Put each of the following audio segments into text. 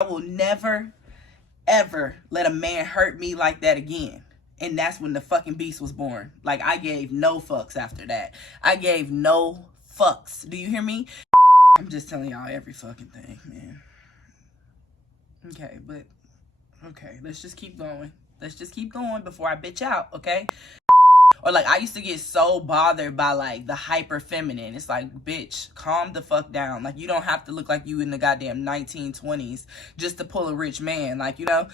I will never, ever let a man hurt me like that again. And that's when the fucking beast was born. Like, I gave no fucks after that. I gave no fucks. Do you hear me? I'm just telling y'all every fucking thing, man. Okay, but, okay, let's just keep going. Let's just keep going before I bitch out, okay? Or like, I used to get so bothered by like the hyper feminine. It's like, bitch, calm the fuck down. Like, you don't have to look like you in the goddamn 1920s just to pull a rich man. Like, you know,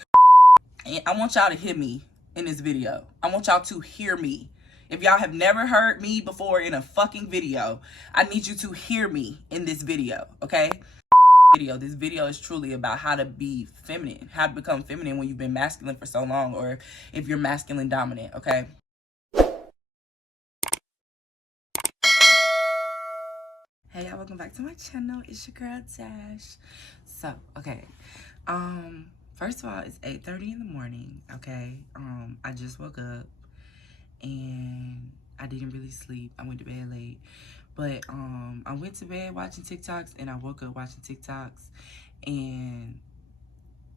and I want y'all to hear me in this video. I want y'all to hear me. If y'all have never heard me before in a fucking video, I need you to hear me in this video, okay? This video is truly about how to be feminine, how to become feminine when you've been masculine for so long, or if you're masculine dominant, okay? Hey y'all, welcome back to my channel. It's your girl Dash. So, okay. First of all, it's 8:30 in the morning, okay? I just woke up and I didn't really sleep. I went to bed late. But I went to bed watching TikToks and I woke up watching TikToks, and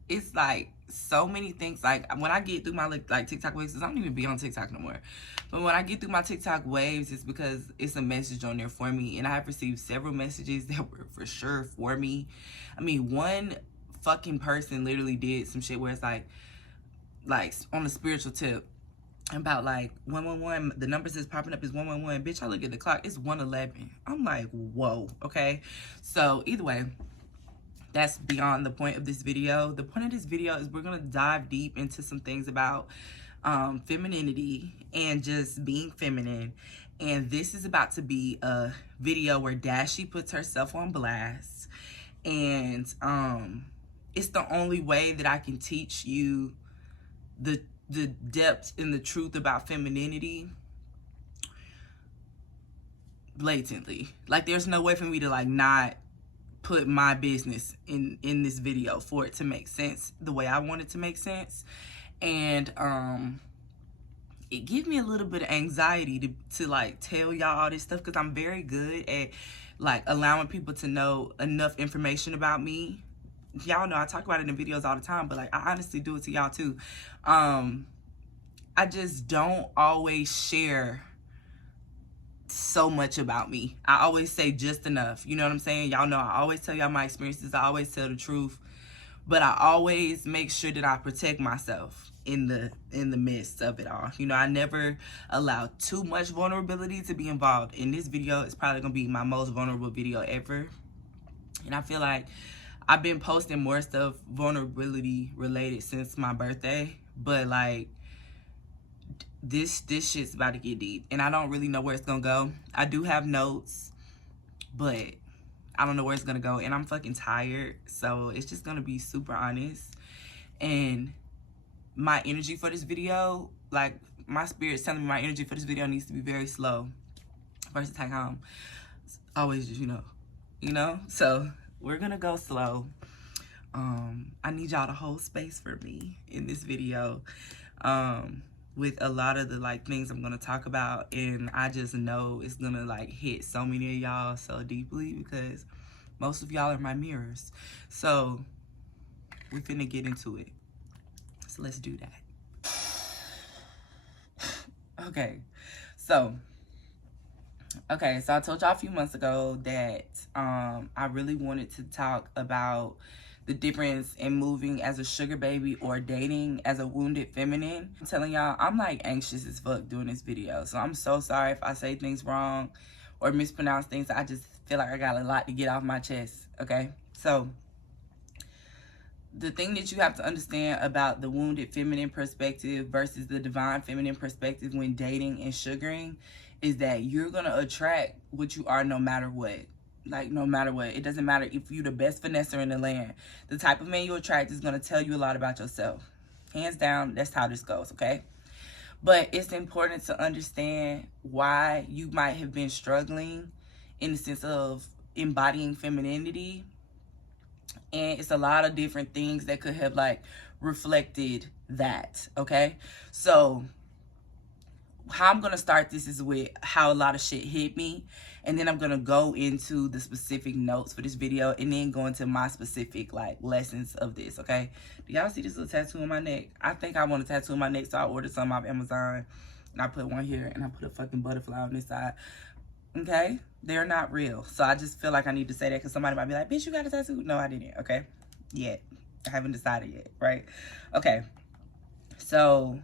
it's like so many things. Like, when I get through my like TikTok waves, I don't even be on TikTok no more. But when I get through my TikTok waves, it's because it's a message on there for me. And I have received several messages that were for sure for me. I mean, one fucking person literally did some shit where it's like on a spiritual tip about like 111. The numbers that's popping up is 111. Bitch, I look at the clock, it's 111. I'm like, whoa, okay? So either way, that's beyond the point of this video. The point of this video is we're gonna dive deep into some things about femininity and just being feminine. And this is about to be a video where Dashy puts herself on blast. And it's the only way that I can teach you the depth and the truth about femininity blatantly. Like, there's no way for me to like not put my business in this video for it to make sense the way I want it to make sense. And it gives me a little bit of anxiety to like tell y'all all this stuff, because I'm very good at like allowing people to know enough information about me. Y'all know I talk about it in videos all the time, but like I honestly do it to y'all too. I just don't always share so much about me. I always say just enough. You know what I'm saying? Y'all know I always tell y'all my experiences. I always tell the truth, but I always make sure that I protect myself in the midst of it all. You know, I never allow too much vulnerability to be involved. In this video, it's probably gonna be my most vulnerable video ever. And I feel like I've been posting more stuff vulnerability related since my birthday, but like this shit's about to get deep, and I don't really know where it's gonna go. I do have notes, but I don't know where it's gonna go, and I'm fucking tired, so it's just gonna be super honest. And my energy for this video, like my spirit's telling me my energy for this video needs to be very slow versus like calm. Always just, you know. So we're gonna go slow. I need y'all to hold space for me in this video. With a lot of the like things I'm gonna talk about, and I just know it's gonna like hit so many of y'all so deeply because most of y'all are my mirrors. So we're finna get into it. So let's do that. Okay, so I told y'all a few months ago that I really wanted to talk about the difference in moving as a sugar baby or dating as a wounded feminine. I'm telling y'all, I'm like anxious as fuck doing this video. So I'm so sorry if I say things wrong or mispronounce things. I just feel like I got a lot to get off my chest, okay? So the thing that you have to understand about the wounded feminine perspective versus the divine feminine perspective when dating and sugaring is that you're gonna attract what you are no matter what. Like, no matter what. It doesn't matter if you're the best finesser in the land. The type of man you attract is going to tell you a lot about yourself. Hands down, that's how this goes, okay? But it's important to understand why you might have been struggling in the sense of embodying femininity. And it's a lot of different things that could have, like, reflected that, okay? So how I'm gonna start this is with how a lot of shit hit me, and then I'm gonna go into the specific notes for this video, and then go into my specific like lessons of this. Okay, do y'all see this little tattoo on my neck? I think I want a tattoo on my neck, so I ordered some off Amazon, and I put one here, and I put a fucking butterfly on this side. Okay, they're not real, so I just feel like I need to say that because somebody might be like, bitch, you got a tattoo? No, I didn't. Okay, yet I haven't decided yet, right? Okay, so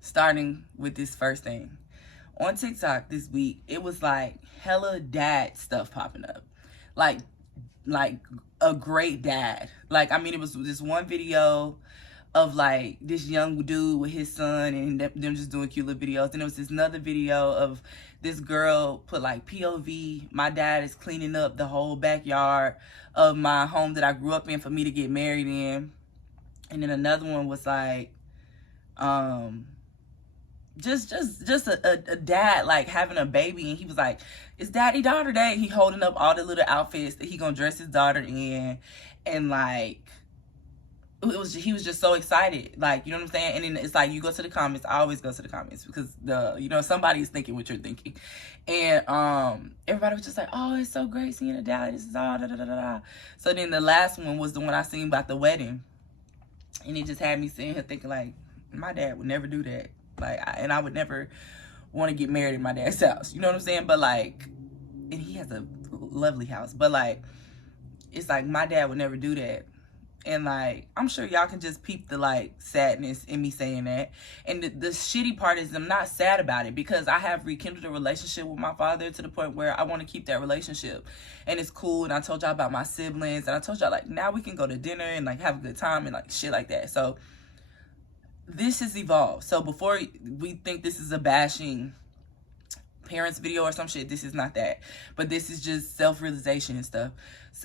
starting with this first thing. On TikTok this week, it was like hella dad stuff popping up. Like a great dad. Like, I mean, it was this one video of like this young dude with his son and them just doing cute little videos. And there was this another video of this girl put like POV, my dad is cleaning up the whole backyard of my home that I grew up in for me to get married in. And then another one was like, just a dad like having a baby, and he was like, it's daddy daughter day, and he holding up all the little outfits that he gonna dress his daughter in, and like he was just so excited, like, you know what I'm saying? And then it's like, you go to the comments. I always go to the comments because somebody is thinking what you're thinking, and everybody was just like, oh, it's so great seeing a dad, this is all da da da da. So then the last one was the one I seen about the wedding, and it just had me sitting here thinking like, my dad would never do that. Like, and I would never want to get married in my dad's house. You know what I'm saying? But like, and he has a lovely house. But like, it's like my dad would never do that. And like, I'm sure y'all can just peep the like sadness in me saying that. And the shitty part is I'm not sad about it because I have rekindled a relationship with my father to the point where I want to keep that relationship. And it's cool. And I told y'all about my siblings. And I told y'all like, now we can go to dinner and like have a good time and like shit like that. So this has evolved. So before we think this is a bashing parents video or some shit, this is not that. But this is just self-realization and stuff.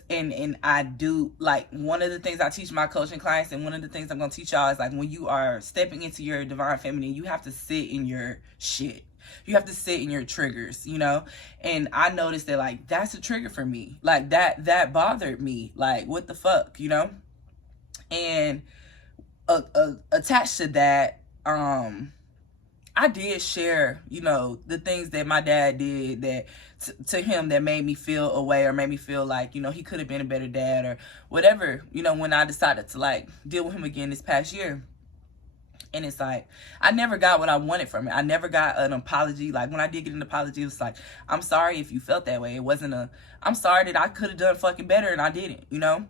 And I do, like, one of the things I teach my coaching clients, and one of the things I'm going to teach y'all is, like, when you are stepping into your divine feminine, you have to sit in your shit. You have to sit in your triggers, you know? And I noticed that, like, that's a trigger for me. Like, that bothered me. Like, what the fuck, you know? And attached to that, I did share, the things that my dad did that to him that made me feel away or made me feel like, he could have been a better dad or whatever, when I decided to like deal with him again this past year. And it's like, I never got what I wanted from it. I never got an apology. Like, when I did get an apology, it was like, I'm sorry if you felt that way. It wasn't I'm sorry that I could have done fucking better and I didn't, And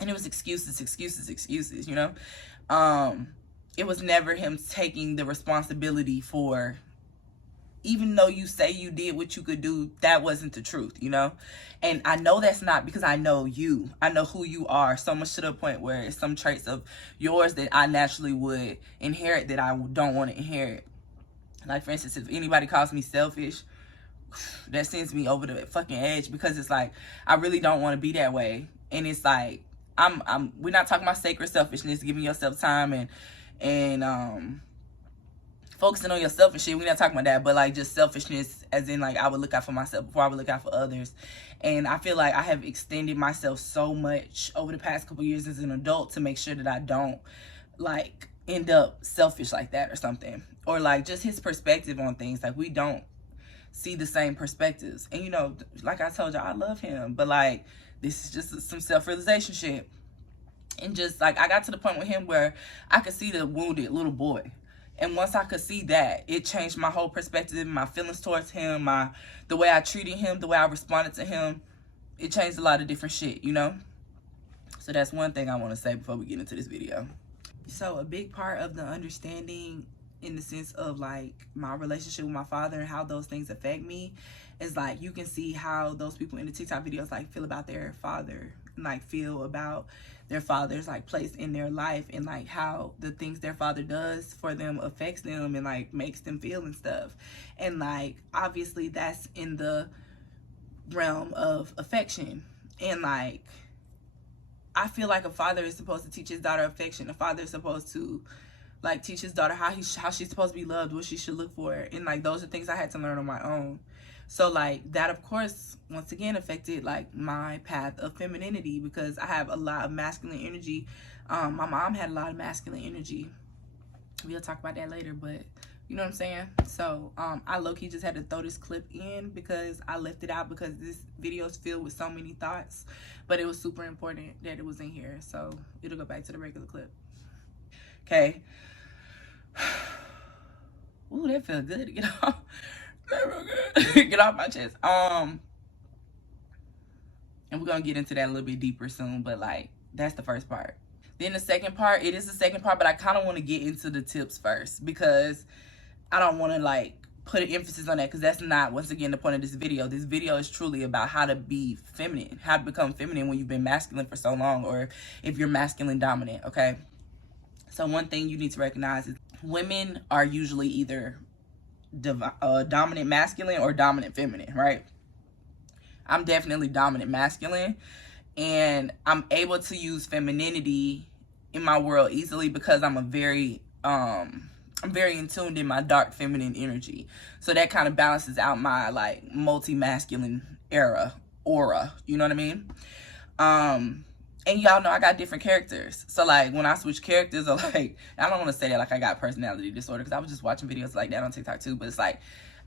it was excuses, It was never him taking the responsibility for, even though you say you did what you could do, that wasn't the truth, And I know that's not, because I know you. I know who you are, so much to the point where it's some traits of yours that I naturally would inherit that I don't want to inherit. Like, for instance, if anybody calls me selfish, that sends me over the fucking edge, because it's like, I really don't want to be that way. And it's like, we're not talking about sacred selfishness, giving yourself time and focusing on yourself and shit. We're not talking about that, but like just selfishness as in like I would look out for myself before I would look out for others. And I feel like I have extended myself so much over the past couple years as an adult to make sure that I don't like end up selfish like that or something. Or like just his perspective on things. Like, we don't see the same perspectives. And like I told you, I love him, but like this is just some self-realization shit. And just like, I got to the point with him where I could see the wounded little boy. And once I could see that, it changed my whole perspective, my feelings towards him, the way I treated him, the way I responded to him. It changed a lot of different shit, So that's one thing I want to say before we get into this video. So a big part of the understanding in the sense of like my relationship with my father and how those things affect me is like, you can see how those people in the TikTok videos like feel about their father, and like feel about their father's like place in their life, and like how the things their father does for them affects them and like makes them feel and stuff. And like, obviously that's in the realm of affection. And like, I feel like a father is supposed to teach his daughter affection. A father is supposed to like teach his daughter how she's supposed to be loved, what she should look for. And like, those are things I had to learn on my own. So like, that of course once again affected like my path of femininity, because I have a lot of masculine energy. My mom had a lot of masculine energy. We'll talk about that later, but You know what I'm saying? So I low-key just had to throw this clip in because I left it out because this video is filled with so many thoughts, but it was super important that it was in here, so it'll go back to the regular clip. Okay. Ooh, that felt good to get off. That felt good. Get off my chest. And we're gonna get into that a little bit deeper soon, but like that's the first part. Then the second part, it is the second part, but I kind of want to get into the tips first because I don't want to like put an emphasis on that because that's not, once again, the point of this video. This video is truly about how to be feminine, how to become feminine when you've been masculine for so long, or if you're masculine dominant, okay? So one thing you need to recognize is women are usually either dominant masculine or dominant feminine, right? I'm definitely dominant masculine, and I'm able to use femininity in my world easily because I'm very in tune in my dark feminine energy. So that kind of balances out my like multi-masculine aura, you know what I mean? And y'all know I got different characters. So like when I switch characters, or like, I don't want to say that like I got personality disorder because I was just watching videos like that on TikTok too, but it's like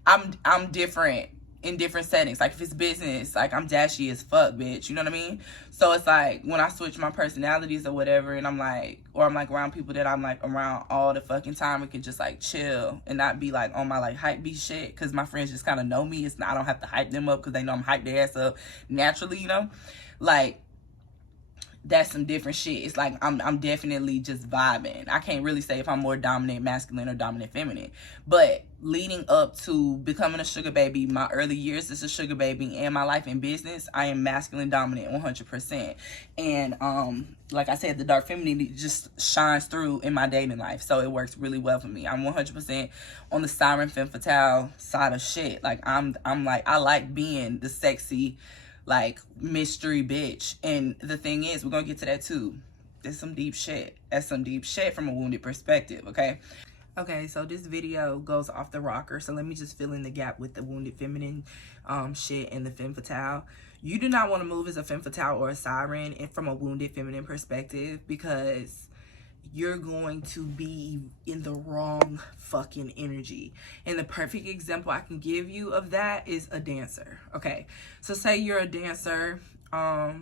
I'm different in different settings. Like if it's business, like I'm dashy as fuck, bitch, you know what I mean? So it's like when I switch my personalities or whatever, and I'm like, or I'm like around people that I'm like around all the fucking time, we can just like chill and not be like on my like hype beast shit, because my friends just kind of know me. It's not, I don't have to hype them up because they know I'm hype their ass up naturally, you know? Like that's some different shit. It's like I'm definitely just vibing. I can't really say if I'm more dominant masculine or dominant feminine, but leading up to becoming a sugar baby, my early years as a sugar baby, and my life in business, I am masculine dominant 100%. And like I said, the dark femininity just shines through in my dating life, so it works really well for me. I'm 100% on the siren femme fatale side of shit. Like I'm like, I like being the sexy like mystery bitch. And the thing is, we're gonna get to that too. There's some deep shit. That's some deep shit from a wounded perspective, okay? Okay, so this video goes off the rocker, so let me just fill in the gap with the wounded feminine shit and the femme fatale. You do not want to move as a femme fatale or a siren and from a wounded feminine perspective, because you're going to be in the wrong fucking energy. And the perfect example I can give you of that is a dancer. Okay, so say you're a dancer. I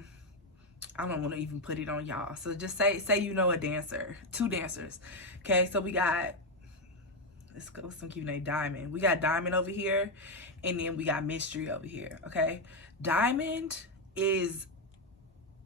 don't want to even put it on y'all. So just say you know a dancer, two dancers. Okay, so we got, let's go with some cute name, Diamond. We got Diamond over here, and then we got Mystery over here. Okay, Diamond is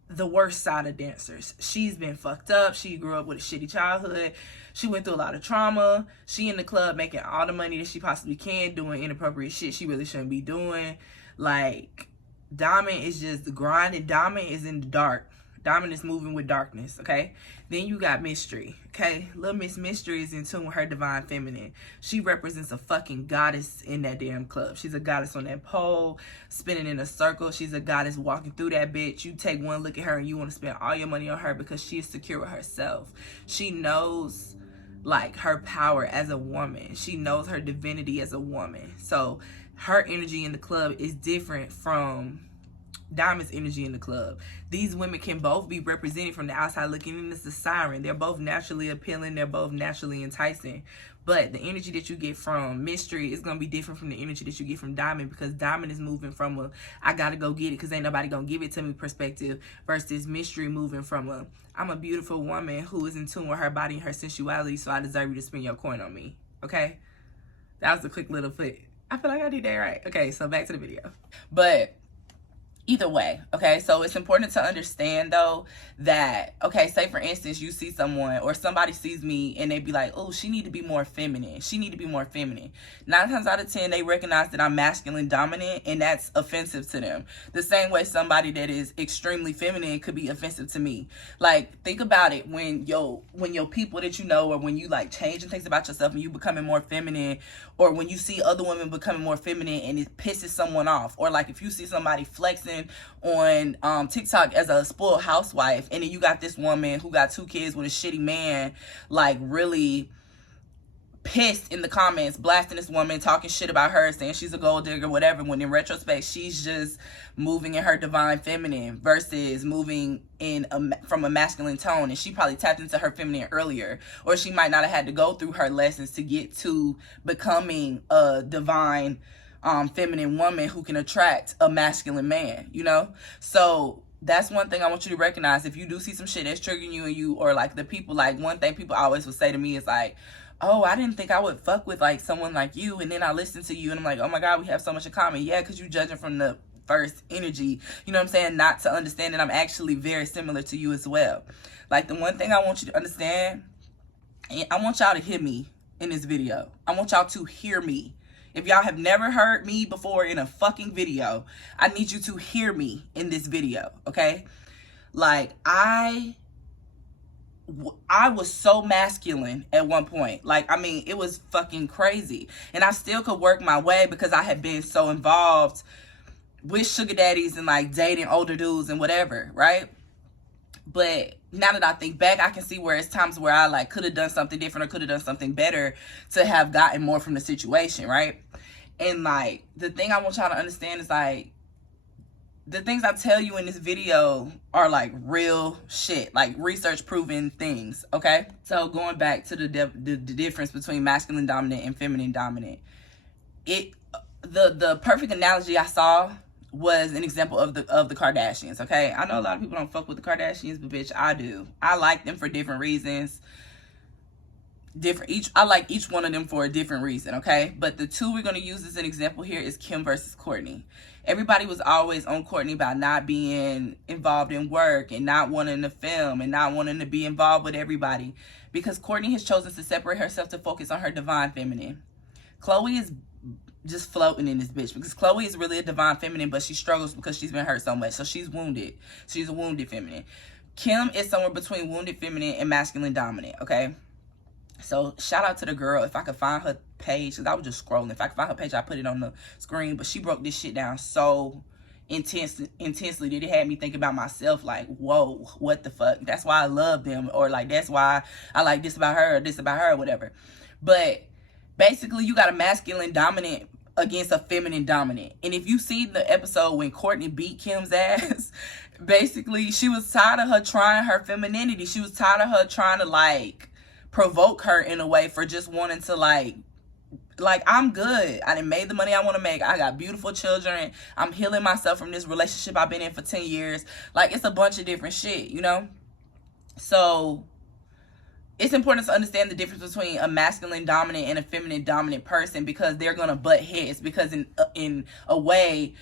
the worst side of dancers. She's been fucked up. She grew up with a shitty childhood. She went through a lot of trauma. She in the club making all the money that she possibly can, doing inappropriate shit she really shouldn't be doing. Like, Diamond is just grinding. Diamond is in the dark. Diamond is moving with darkness, okay? Then you got Mystery, okay? Little Miss Mystery is in tune with her divine feminine. She represents a fucking goddess in that damn club. She's a goddess on that pole, spinning in a circle. She's a goddess walking through that bitch. You take one look at her and you want to spend all your money on her because she is secure with herself. She knows like her power as a woman. She knows her divinity as a woman. So her energy in the club is different from Diamond's energy in the club. These women can both be represented from the outside looking in as a siren. They're both naturally appealing. They're both naturally enticing. But the energy that you get from Mystery is going to be different from the energy that you get from Diamond, because Diamond is moving from a, I got to go get it because ain't nobody going to give it to me perspective, versus Mystery moving from a, I'm a beautiful woman who is in tune with her body and her sensuality, so I deserve you to spend your coin on me. Okay? That was a quick little foot. I feel like I did that right. Okay, so back to the video. But either way, okay, so it's important to understand though that, okay, say for instance you see someone or somebody sees me and they be like, oh, she need to be more feminine, she need to be more feminine. 9 times out of 10 they recognize that I'm masculine dominant, and that's offensive to them. The same way somebody that is extremely feminine could be offensive to me. Like, think about it, when your people that you know, or when you like changing things about yourself and you becoming more feminine, or when you see other women becoming more feminine and it pisses someone off, or like if you see somebody flexing on TikTok as a spoiled housewife, and then you got this woman who got 2 kids with a shitty man, like really pissed in the comments, blasting this woman, talking shit about her, saying she's a gold digger, whatever, when in retrospect, she's just moving in her divine feminine versus moving in from a masculine tone. And she probably tapped into her feminine earlier, or she might not have had to go through her lessons to get to becoming a divine feminine woman who can attract a masculine man, you know? So that's one thing I want you to recognize. If you do see some shit that's triggering you, and you, or like the people, like one thing people always would say to me is like, oh, I didn't think I would fuck with like someone like you, and then I listen to you and I'm like, oh my God, we have so much in common. Yeah, because you judging from the first energy, you know what I'm saying? Not to understand that I'm actually very similar to you as well. Like, the one thing I want you to understand, and I want y'all to hear me in this video. I want y'all to hear me. If y'all have never heard me before in a fucking video, I need you to hear me in this video, okay? Like, I was so masculine at one point. Like, I mean, it was fucking crazy. And I still could work my way because I had been so involved with sugar daddies and like dating older dudes and whatever, right? But now that I think back, I can see where it's times where I like could have done something different or could have done something better to have gotten more from the situation, right? And like, the thing I want y'all to understand is like, the things I tell you in this video are like real shit, like research proven things, okay? So going back to the difference between masculine dominant and feminine dominant, the perfect analogy I saw was an example of the Kardashians, okay? I know a lot of people don't fuck with the Kardashians, but bitch, I do. I like them for different reasons. I like each one of them for a different reason, okay? But the two we're going to use as an example here is Kim versus Kourtney. Everybody was always on Kourtney about not being involved in work and not wanting to film and not wanting to be involved with everybody, because Kourtney has chosen to separate herself to focus on her divine feminine. Khloe is just floating in this bitch, because Khloe is really a divine feminine, but she struggles because she's been hurt so much. So she's wounded. She's a wounded feminine. Kim is somewhere between wounded feminine and masculine dominant, okay? So shout out to the girl. If I could find her page, because I was just scrolling. If I could find her page, I put it on the screen. But she broke this shit down so intensely that it had me think about myself, like, whoa, what the fuck? That's why I love them, or like, that's why I like this about her, or this about her, or whatever. But basically, you got a masculine dominant against a feminine dominant. And if you see the episode when Kourtney beat Kim's ass, basically, she was tired of her trying her femininity. She was tired of her trying to, like, provoke her in a way for just wanting to, like, I'm good. I done made the money I want to make. I got beautiful children. I'm healing myself from this relationship I've been in for 10 years. Like, it's a bunch of different shit, you know? So it's important to understand the difference between a masculine dominant and a feminine dominant person, because they're going to butt heads, because in a way,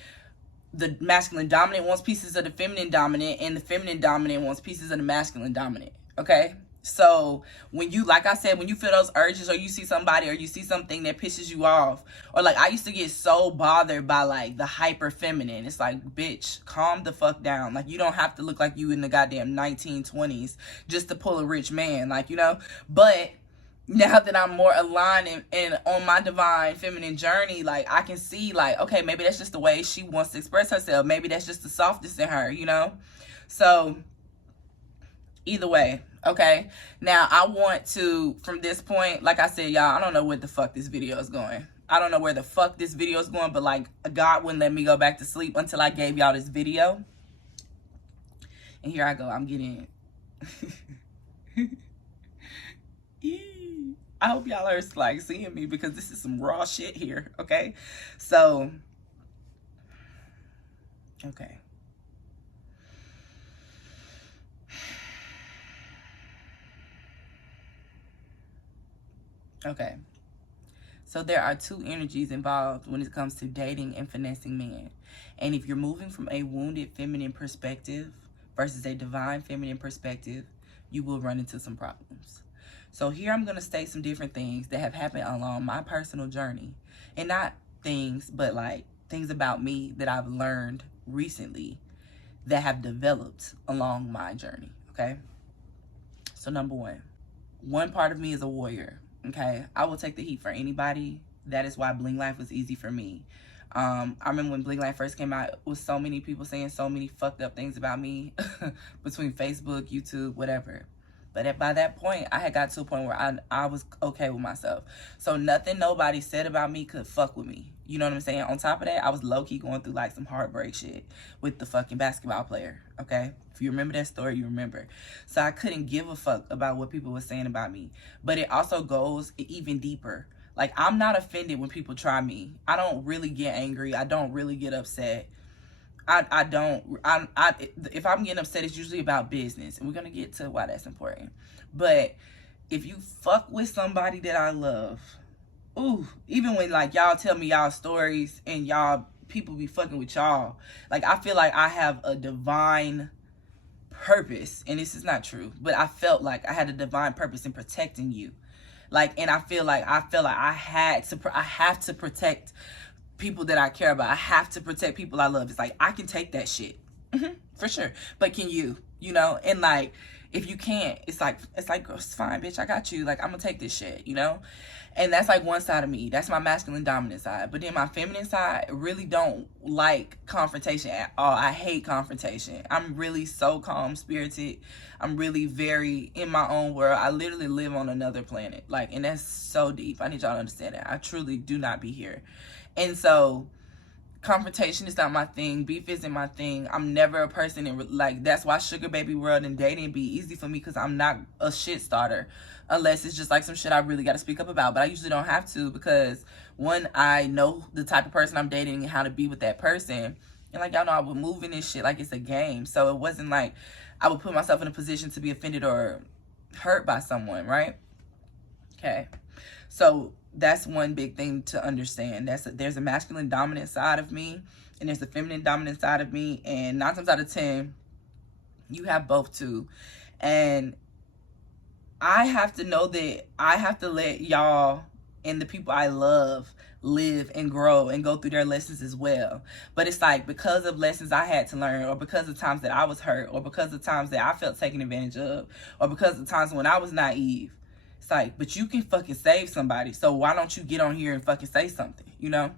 the masculine dominant wants pieces of the feminine dominant, and the feminine dominant wants pieces of the masculine dominant, okay? So when you, like I said, when you feel those urges, or you see somebody, or you see something that pisses you off, or like, I used to get so bothered by like the hyper feminine. It's like, bitch, calm the fuck down. Like, you don't have to look like you in the goddamn 1920s just to pull a rich man, like, you know. But now that I'm more aligned and on my divine feminine journey, like, I can see, like, okay, maybe that's just the way she wants to express herself. Maybe that's just the softness in her, you know. So either way, okay? Now, I want to, from this point, like I said, y'all, I don't know where the fuck this video is going. I don't know where the fuck this video is going, but, like, God wouldn't let me go back to sleep until I gave y'all this video. And here I go. I'm getting... I hope y'all are, like, seeing me, because this is some raw shit here, okay? So, okay. Okay, so there are two energies involved when it comes to dating and finessing men. And if you're moving from a wounded feminine perspective versus a divine feminine perspective, you will run into some problems. So here I'm going to state some different things that have happened along my personal journey. And not things, but like things about me that I've learned recently that have developed along my journey, okay? So number one part of me is a warrior. Okay, I will take the heat for anybody. That is why Bling Life was easy for me. I remember when Bling Life first came out, with so many people saying so many fucked up things about me between Facebook, YouTube, whatever. But by that point, I had got to a point where I was okay with myself. So nothing nobody said about me could fuck with me. You know what I'm saying? On top of that, I was low-key going through like some heartbreak shit with the fucking basketball player, okay? If you remember that story, you remember. So I couldn't give a fuck about what people were saying about me. But it also goes even deeper. Like, I'm not offended when people try me. I don't really get angry. I don't really get upset. If I'm getting upset, it's usually about business. And we're going to get to why that's important. But if you fuck with somebody that I love, ooh, even when like y'all tell me y'all stories and y'all people be fucking with y'all, like I feel like I have a divine purpose, and this is not true, but I felt like I had a divine purpose in protecting you. Like, and I feel like I have to protect people that I care about. I have to protect people I love. It's like, I can take that shit. For sure. But can you? You know? And like, if you can't, it's like, it's fine, bitch. I got you. Like, I'm gonna take this shit, you know? And that's like one side of me. That's my masculine dominant side. But then my feminine side really don't like confrontation at all. I hate confrontation. I'm really so calm spirited. I'm really very in my own world. I literally live on another planet. Like, and that's so deep. I need y'all to understand that. I truly do not be here. And so confrontation is not my thing. Beef isn't my thing. I'm never a person in, like, that's why sugar baby world and dating be easy for me, because I'm not a shit starter. Unless it's just like some shit I really got to speak up about. But I usually don't have to, because one, I know the type of person I'm dating and how to be with that person. And like y'all know, I would move in this shit like it's a game. So it wasn't like I would put myself in a position to be offended or hurt by someone, right? Okay. So that's one big thing to understand. There's a masculine dominant side of me, and there's a feminine dominant side of me. And 9 times out of 10, you have both too. And I have to know that I have to let y'all and the people I love live and grow and go through their lessons as well. But it's like, because of lessons I had to learn, or because of times that I was hurt, or because of times that I felt taken advantage of, or because of times when I was naive, it's like, but you can fucking save somebody. So why don't you get on here and fucking say something, you know?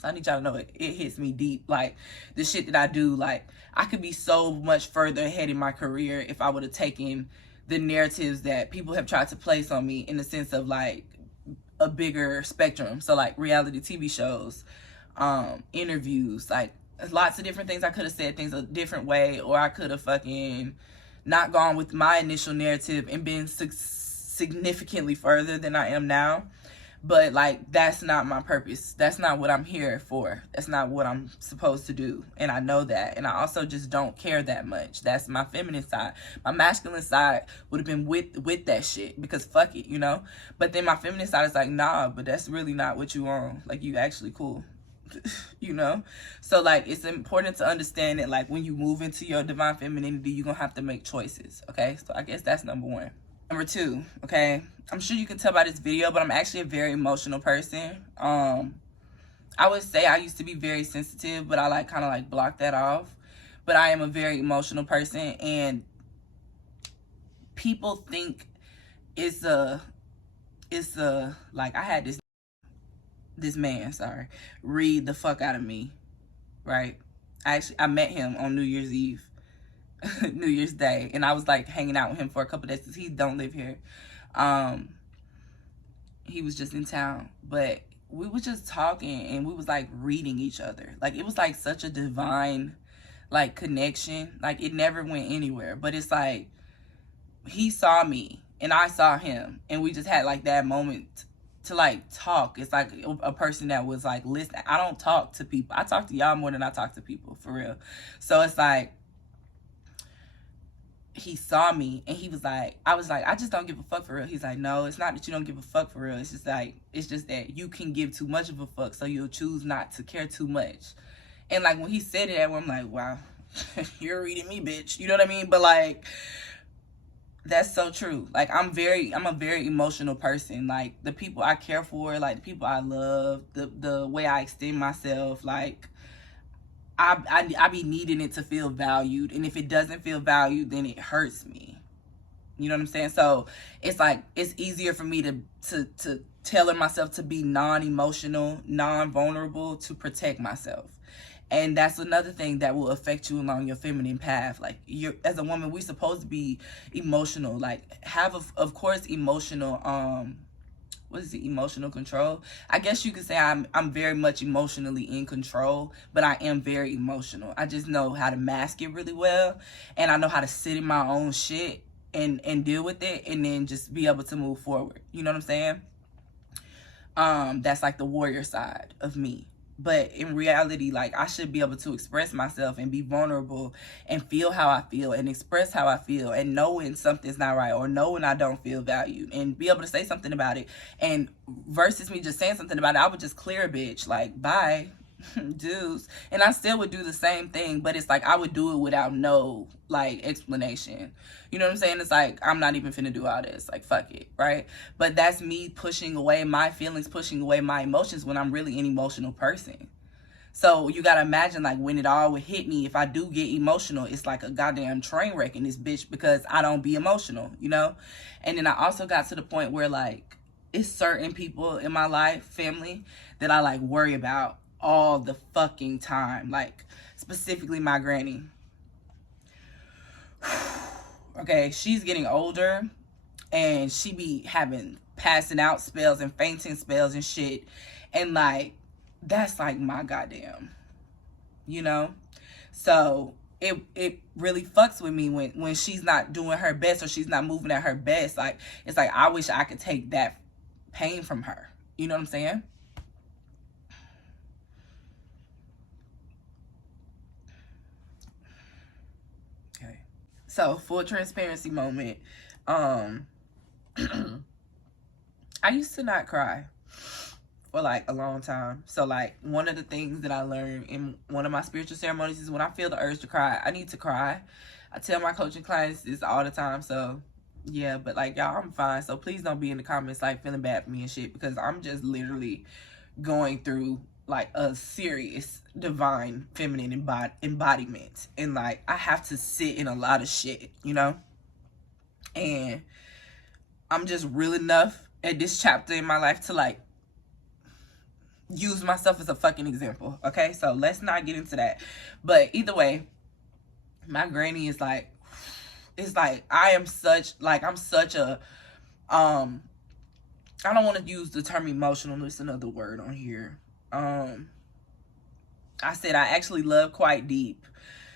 So I need y'all to know it hits me deep. Like, the shit that I do, like, I could be so much further ahead in my career if I would have taken the narratives that people have tried to place on me in the sense of like a bigger spectrum. So like reality TV shows, interviews, like lots of different things. I could have said things a different way, or I could have fucking not gone with my initial narrative and been significantly further than I am now. But like, that's not my purpose. That's not what I'm here for. That's not what I'm supposed to do. And I know that. And I also just don't care that much. That's my feminine side. My masculine side would have been with that shit, because fuck it, you know? But then my feminine side is like, nah, but that's really not what you want. Like, you actually cool. You know? So like, it's important to understand that like, when you move into your divine femininity, you're gonna have to make choices. Okay? So I guess that's number 1. Number 2, okay? I'm sure you can tell by this video, but I'm actually a very emotional person. I would say I used to be very sensitive, but I like kind of like blocked that off. But I am a very emotional person, and people think it's like, I had this man, read the fuck out of me, right? I met him on New Year's Eve. New Year's Day, and I was like hanging out with him for a couple days because he don't live here. He was just in town, but we were just talking, and we was like reading each other. Like, it was like such a divine like connection. Like, it never went anywhere, but it's like he saw me and I saw him, and we just had like that moment to like talk. It's like a person that was like, listen, I don't talk to people. I talk to y'all more than I talk to people, for real. So it's like, he saw me, and he was like, I was like, I just don't give a fuck for real. He's like, no, it's not that you don't give a fuck for real. It's just like, it's just that you can give too much of a fuck, so you'll choose not to care too much. And like, when he said it, I'm like, wow, you're reading me, bitch. You know what I mean? But like, that's so true. Like, I'm a very emotional person. Like, the people I care for, like the people I love, the way I extend myself, like, I be needing it to feel valued. And if it doesn't feel valued, then it hurts me. You know what I'm saying? So it's like, it's easier for me to tailor myself to be non-emotional, non-vulnerable, to protect myself. And that's another thing that will affect you along your feminine path. Like, you're, as a woman, we're supposed to be emotional, like have of course emotional what is it, emotional control. I guess you could say I'm very much emotionally in control, but I am very emotional. I just know how to mask it really well, and I know how to sit in my own shit and deal with it, and then just be able to move forward. You know what I'm saying? That's like the warrior side of me. But in reality, like, I should be able to express myself and be vulnerable and feel how I feel and express how I feel, and know when something's not right, or know when I don't feel valued, and be able to say something about it. And versus me just saying something about it, I would just clear a bitch, like, bye, dudes. And I still would do the same thing, but it's like I would do it without no, like, explanation. You know what I'm saying? It's like, I'm not even finna do all this. Like, fuck it, right? But that's me pushing away my feelings, pushing away my emotions, when I'm really an emotional person. So you gotta imagine, like, when it all would hit me, if I do get emotional, it's like a goddamn train wreck in this bitch, because I don't be emotional, you know? And then I also got to the point where, like, it's certain people in my life, family, that I, like, worry about all the fucking time. Like, specifically my granny. Okay, she's getting older, and she be having passing out spells and fainting spells and shit. And, like, that's like my goddamn, you know? So it really fucks with me when she's not doing her best, or she's not moving at her best. Like, it's like, I wish I could take that pain from her. You know what I'm saying? Okay. So, full transparency moment. I used to not cry for like a long time. So, like, one of the things that I learned in one of my spiritual ceremonies is when I feel the urge to cry, I need to cry. I tell my coaching clients this all the time. So yeah, but like, y'all, I'm fine. So please don't be in the comments like feeling bad for me and shit, because I'm just literally going through like a serious divine feminine embodiment, and like, I have to sit in a lot of shit, you know? And I'm just real enough at this chapter in my life to like use myself as a fucking example. Okay, so let's not get into that. But either way, my granny is like, it's like, I'm such a I don't want to use the term emotional, it's another word on here. I said I actually love quite deep.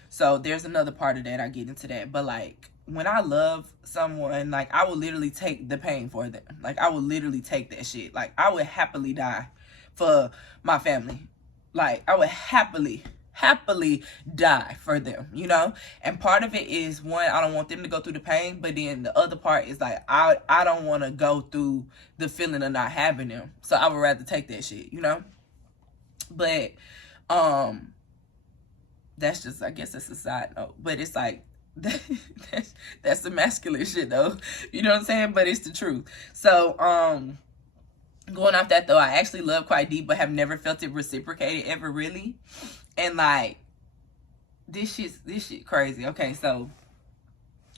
So there's another part of that, I get into that. But like, when I love someone, like, I will literally take the pain for them. Like, I will literally take that shit. Like, I would happily die for my family. Like, I would happily die for them, you know? And part of it is, one, I don't want them to go through the pain, but then the other part is like, I don't want to go through the feeling of not having them. So I would rather take that shit, you know? But that's just, I guess that's a side note. But it's like, that's the masculine shit though, you know what I'm saying? But it's the truth. So going off that though, I actually love quite deep, but have never felt it reciprocated ever, really. And like, this shit crazy. Okay, so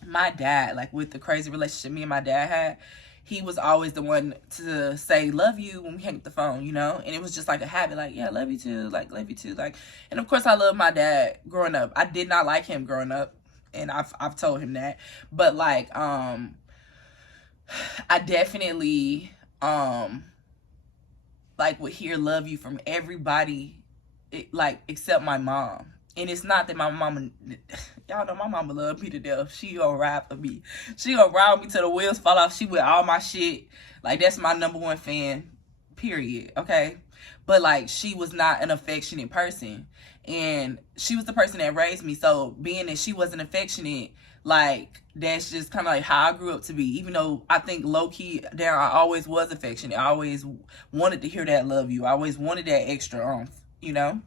my dad, like, with the crazy relationship me and my dad had, he was always the one to say love you when we hang up the phone, you know? And it was just like a habit, like, yeah, love you too, like, love you too, like. And of course I love my dad growing up. I did not like him growing up, and I've told him that. But like, I definitely like would hear love you from everybody, like, except my mom. And it's not that my mama, y'all know my mama love me to death. She gonna ride for me. She gonna ride with me till the wheels fall off. She with all my shit. Like, that's my #1 fan, period, okay? But like, she was not an affectionate person. And she was the person that raised me. So being that she wasn't affectionate, like, that's just kind of like how I grew up to be. Even though I think low-key down, I always was affectionate. I always wanted to hear that love you. I always wanted that extra oomph, you know?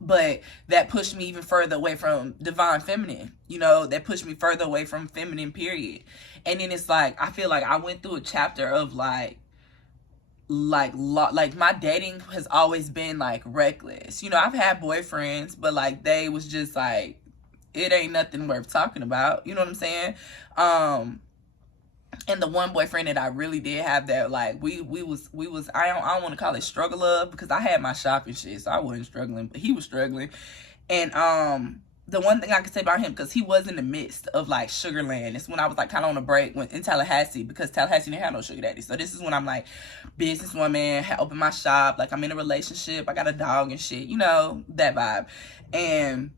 But that pushed me even further away from divine feminine, you know? That pushed me further away from feminine, period. And then it's like, I feel like I went through a chapter of like my dating has always been like reckless. You know, I've had boyfriends, but like, they was just like, it ain't nothing worth talking about. You know what I'm saying? And And the one boyfriend that I really did have that, like, we was I don't want to call it struggle love, because I had my shopping shit, so I wasn't struggling, but he was struggling. And the one thing I could say about him, because he was in the midst of like Sugarland. It's when I was like kind of on a break in Tallahassee, because Tallahassee didn't have no sugar daddy. So this is when I'm like businesswoman, open my shop, like I'm in a relationship, I got a dog and shit, you know, that vibe. And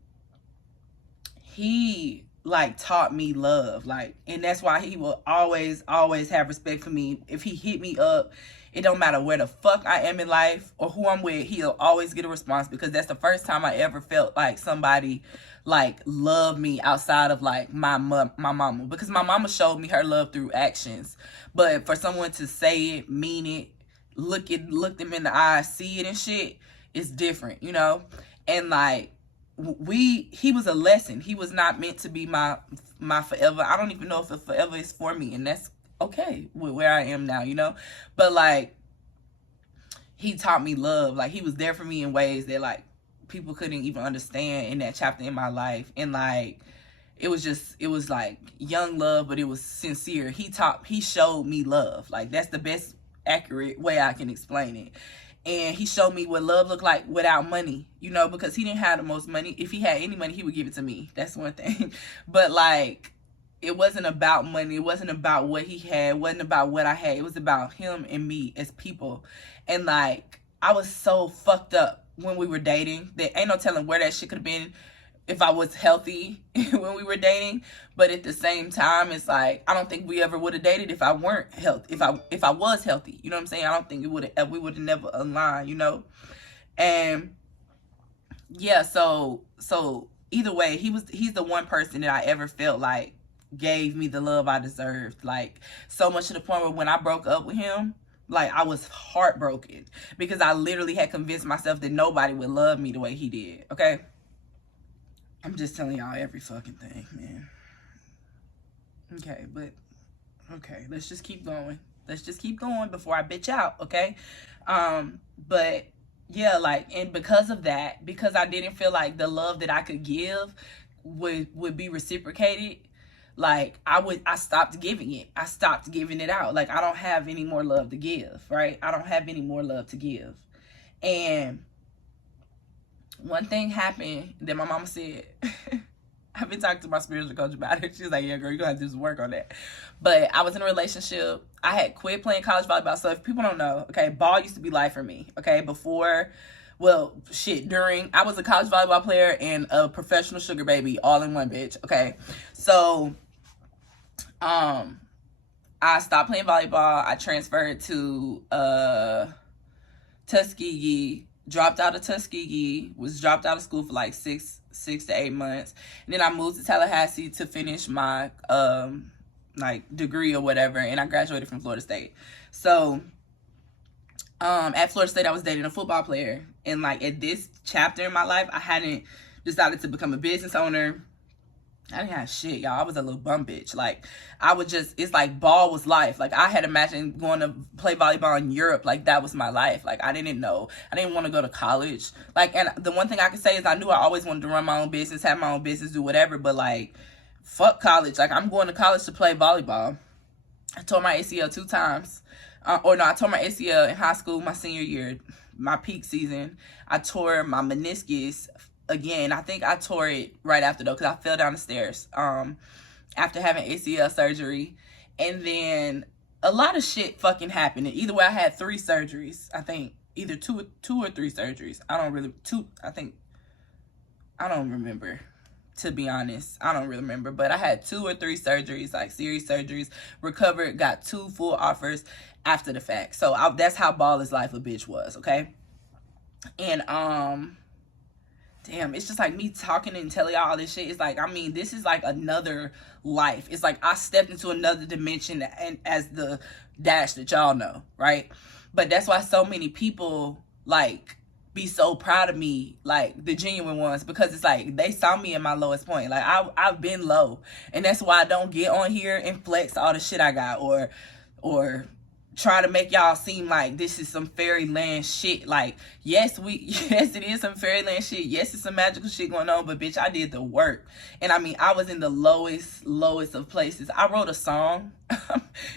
he like taught me love, like, and that's why he will always have respect for me. If he hit me up, it don't matter where the fuck I am in life or who I'm with, he'll always get a response, because that's the first time I ever felt like somebody like loved me outside of like my mama, because my mama showed me her love through actions, but for someone to say it, mean it, look them in the eyes, see it and shit, it's different, you know. And like he was a lesson. He was not meant to be my forever. I don't even know if a forever is for me, and that's okay with where I am now, you know. But like, he taught me love. Like, he was there for me in ways that like people couldn't even understand in that chapter in my life. And like, it was like young love, but it was sincere. He showed me love. Like, that's the best accurate way I can explain it. And he showed me what love looked like without money, you know, because he didn't have the most money. If he had any money, he would give it to me. That's one thing. But like, it wasn't about money. It wasn't about what he had. It wasn't about what I had. It was about him and me as people. And like, I was so fucked up when we were dating that ain't no telling where that shit could have been if I was healthy when we were dating. But at the same time, it's like, I don't think we ever would have dated if I weren't healthy. If I was healthy, you know what I'm saying? I don't think we would have never aligned, you know? And yeah, so either way, he's the one person that I ever felt like gave me the love I deserved. Like, so much to the point where when I broke up with him, like, I was heartbroken, because I literally had convinced myself that nobody would love me the way he did, okay? I'm just telling y'all every fucking thing, man. Okay, but, okay, let's just keep going. Let's just keep going before I bitch out, okay? But, yeah, like, and because of that, because I didn't feel like the love that I could give would be reciprocated, like, I stopped giving it. I stopped giving it out. Like, I don't have any more love to give, right? I don't have any more love to give. And one thing happened that my mama said. I've been talking to my spiritual coach about it. She was like, yeah, girl, you're going to have to do some work on that. But I was in a relationship. I had quit playing college volleyball. So if people don't know, okay, ball used to be life for me, okay? Before, well, shit, during, I was a college volleyball player and a professional sugar baby all in one, bitch, okay? So, I stopped playing volleyball. I transferred to Tuskegee. Dropped out of Tuskegee, was dropped out of school for like six to 8 months. And then I moved to Tallahassee to finish my like degree or whatever, and I graduated from Florida State. So at Florida State, I was dating a football player, and like at this chapter in my life, I hadn't decided to become a business owner. I didn't have shit, y'all. I was a little bum bitch. Like, I would just, it's like ball was life. Like, I had imagined going to play volleyball in Europe. Like, that was my life. Like, I didn't know. I didn't want to go to college. Like, and the one thing I could say is I knew I always wanted to run my own business, have my own business, do whatever. But, like, fuck college. Like, I'm going to college to play volleyball. I tore my ACL 2 times. I tore my ACL in high school my senior year, my peak season. I tore my meniscus again. I think I tore it right after, though, because I fell down the stairs after having ACL surgery. And then a lot of shit fucking happened. And either way, I had 3 surgeries. I think either two or 3 surgeries. I don't remember, to be honest. I don't really remember. But I had 2 or 3 surgeries, like serious surgeries. Recovered, got 2 full offers after the fact. So that's how ball is life a bitch was, okay? And damn, it's just like me talking and telling y'all all this shit. It's like, I mean, this is like another life. It's like I stepped into another dimension, and as the Dash that y'all know, right? But that's why so many people like be so proud of me, like the genuine ones, because it's like they saw me at my lowest point. Like I've been low, and that's why I don't get on here and flex all the shit I got, or try to make y'all seem like this is some fairyland shit. Like, yes, it is some fairyland shit. Yes, it's some magical shit going on, but bitch, I did the work. And I mean, I was in the lowest of places. I wrote a song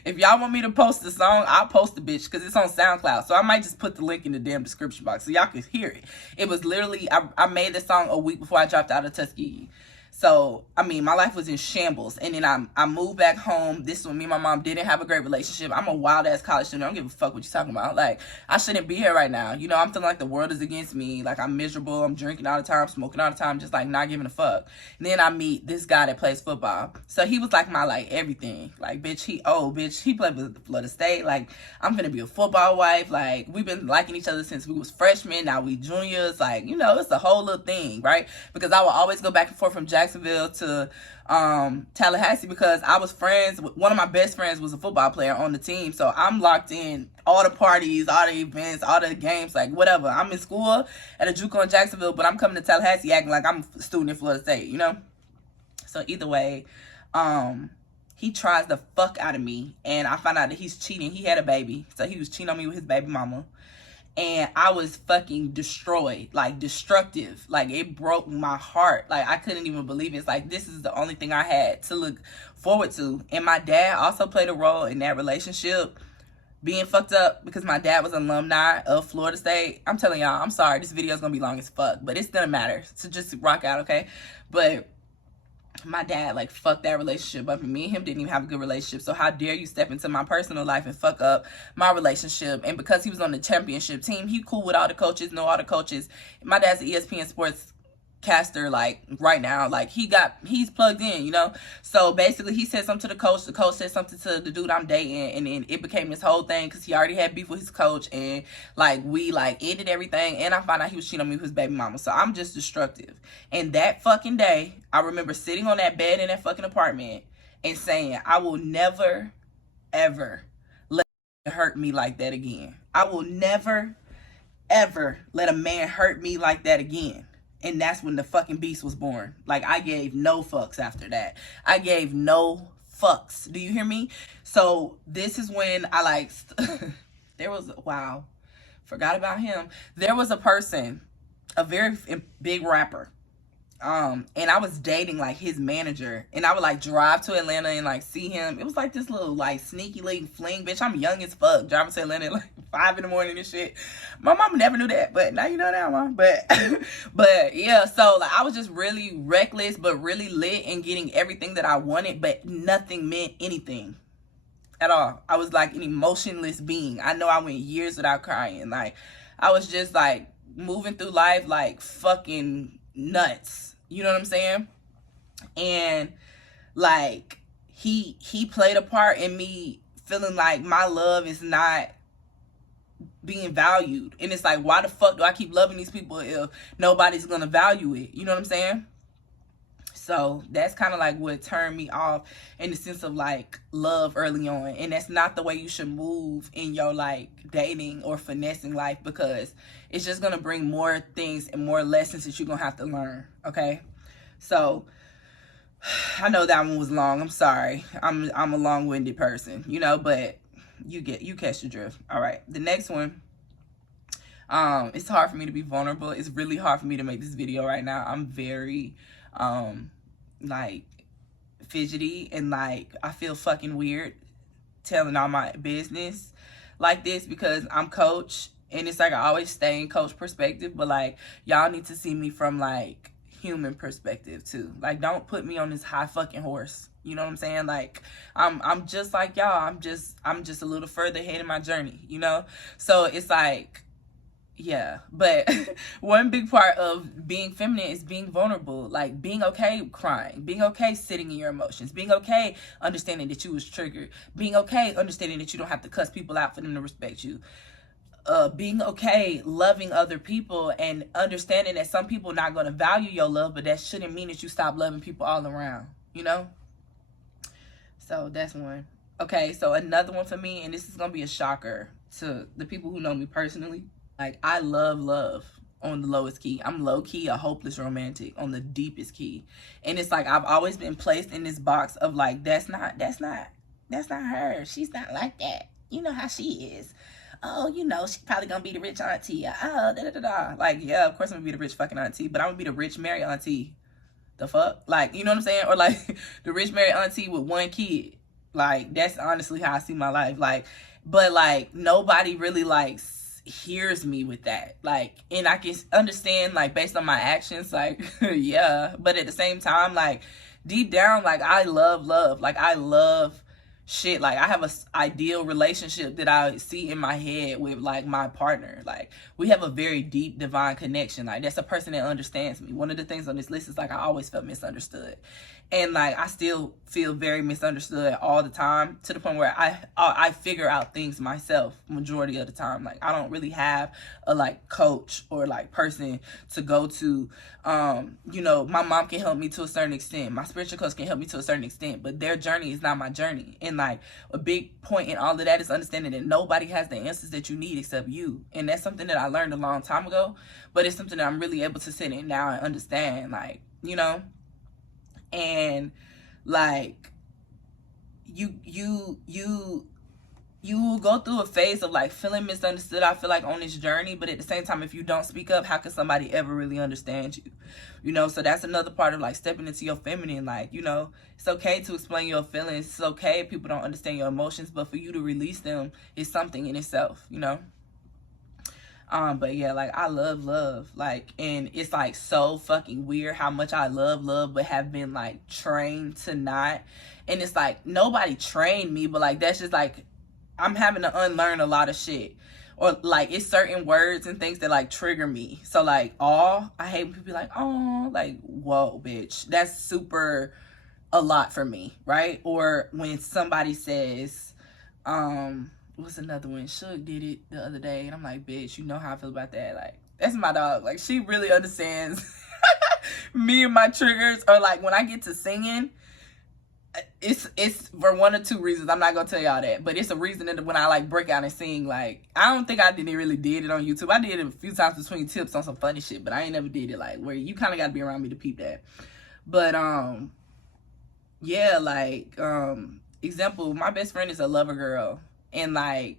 If y'all want me to post the song, I'll post the bitch because it's on SoundCloud. So I might just put the link in the damn description box so y'all can hear it. It was literally, I made the song a week before I dropped out of Tuskegee. So, I mean, my life was in shambles. And then I moved back home. This one, me and my mom didn't have a great relationship. I'm a wild-ass college student. I don't give a fuck what you're talking about. Like, I shouldn't be here right now. You know, I'm feeling like the world is against me. Like, I'm miserable. I'm drinking all the time, smoking all the time, just, like, not giving a fuck. And then I meet this guy that plays football. So, he was, like, my, like, everything. Like, bitch, he played with Florida State. Like, I'm gonna be a football wife. Like, we've been liking each other since we was freshmen. Now we juniors. Like, you know, it's a whole little thing, right? Because I will always go back and forth from Jacksonville to Tallahassee because I was friends with, one of my best friends was a football player on the team. So I'm locked in all the parties, all the events, all the games, like whatever. I'm in school at a JUCO in Jacksonville, but I'm coming to Tallahassee acting like I'm a student in Florida State, you know? So either way, he tries the fuck out of me and I found out that he's cheating. He had a baby. So he was cheating on me with his baby mama. And I was fucking destroyed, like destructive. Like it broke my heart. Like I couldn't even believe it. It's like this is the only thing I had to look forward to. And my dad also played a role in that relationship being fucked up because my dad was an alumni of Florida State. I'm telling y'all, I'm sorry. This video is going to be long as fuck, but it's going to matter. So just rock out, okay? But my dad like fucked that relationship up and me and him didn't even have a good relationship. So how dare you step into my personal life and fuck up my relationship? And because he was on the championship team, he cool with all the coaches, know all the coaches. My dad's an ESPN sports caster like right now, like he's plugged in, you know. So basically he said something to the coach said something to the dude I'm dating, and then it became this whole thing because he already had beef with his coach, and like we like ended everything, and I found out he was cheating on me with his baby mama. So I'm just destructive. And that fucking day I remember sitting on that bed in that fucking apartment and saying, I will never ever let it hurt me like that again. I will never ever let a man hurt me like that again. And that's when the fucking beast was born. Like, I gave no fucks after that. I gave no fucks. Do you hear me? So, this is when I, like, there was, wow, forgot about him. There was a person, a very big rapper. And I was dating, like, his manager. And I would, like, drive to Atlanta and, like, see him. It was, like, this little, like, sneaky little fling. Bitch, I'm young as fuck. Driving to Atlanta at, like, 5 in the morning and shit. My mama never knew that. But now you know that, Mom. But, yeah. So, like, I was just really reckless, but really lit and getting everything that I wanted. But nothing meant anything at all. I was, like, an emotionless being. I know I went years without crying. Like, I was just, like, moving through life, like, fucking nuts. You know what I'm saying? And like he played a part in me feeling like my love is not being valued. And it's like, why the fuck do I keep loving these people if nobody's gonna value it? You know what I'm saying? So that's kind of like what turned me off in the sense of like love early on. And that's not the way you should move in your like dating or finessing life, because it's just going to bring more things and more lessons that you're going to have to learn. Okay. So I know that one was long. I'm sorry. I'm a long-winded person, you know, but you catch the drift. All right. The next one. It's hard for me to be vulnerable. It's really hard for me to make this video right now. I'm very, like fidgety and like I feel fucking weird telling all my business like this because I'm coach and it's like I always stay in coach perspective, but like y'all need to see me from like human perspective too. Like don't put me on this high fucking horse. You know what I'm saying? Like I'm just like y'all. I'm just a little further ahead in my journey, you know? So it's like, yeah, but one big part of being feminine is being vulnerable, like being okay crying, being okay sitting in your emotions, being okay understanding that you was triggered, being okay understanding that you don't have to cuss people out for them to respect you, being okay loving other people and understanding that some people are not going to value your love, but that shouldn't mean that you stop loving people all around, you know? So that's one. Okay, so another one for me, and this is going to be a shocker to the people who know me personally. Like, I love love on the lowest key. I'm low-key a hopeless romantic on the deepest key. And it's like I've always been placed in this box of like, that's not her. She's not like that. You know how she is. Oh, you know, she's probably gonna be the rich auntie. Oh, da-da-da-da. Like, yeah, of course I'm gonna be the rich fucking auntie, but I'm gonna be the rich married auntie. The fuck? Like, you know what I'm saying? Or like the rich married auntie with one kid. Like, that's honestly how I see my life. Like, but like, nobody really like hears me with that. Like, and I can understand, like, based on my actions, like, yeah. But at the same time, like, deep down, like, I love love. Like, I love shit. Like, I have a ideal relationship that I see in my head with, like, my partner. Like, we have a very deep divine connection. Like, that's a person that understands me. One of the things on this list is, like, I always felt misunderstood. And like, I still feel very misunderstood all the time, to the point where I figure out things myself majority of the time. Like, I don't really have a like coach or like person to go to. You know, my mom can help me to a certain extent, my spiritual coach can help me to a certain extent, but their journey is not my journey. And like, a big point in all of that is understanding that nobody has the answers that you need except you. And that's something that I learned a long time ago, but it's something that I'm really able to sit in now and understand. Like, you know. And like, you will go through a phase of like feeling misunderstood, I feel like, on this journey. But at the same time, if you don't speak up, how can somebody ever really understand you? You know, so that's another part of like stepping into your feminine. Like, you know, it's okay to explain your feelings. It's okay if people don't understand your emotions, but for you to release them is something in itself, you know. But yeah, like, I love love. Like, and it's like so fucking weird how much I love love, but have been like trained to not. And it's like, nobody trained me, but like, that's just like, I'm having to unlearn a lot of shit. Or like, it's certain words and things that like trigger me. So like, I hate when people be like, oh, like, whoa, bitch, that's super a lot for me, right? Or when somebody says, what's another one? Suge did it the other day, and I'm like, bitch, you know how I feel about that. Like, that's my dog. Like, she really understands me and my triggers. Or like, when I get to singing, it's for one or two reasons. I'm not gonna tell y'all that, but it's a reason that when I like break out and sing, like, I don't think I didn't really did it on YouTube. I did it a few times between tips on some funny shit, but I ain't never did it like where you kind of got to be around me to peep that. But yeah, like, example, my best friend is a lover girl. And like,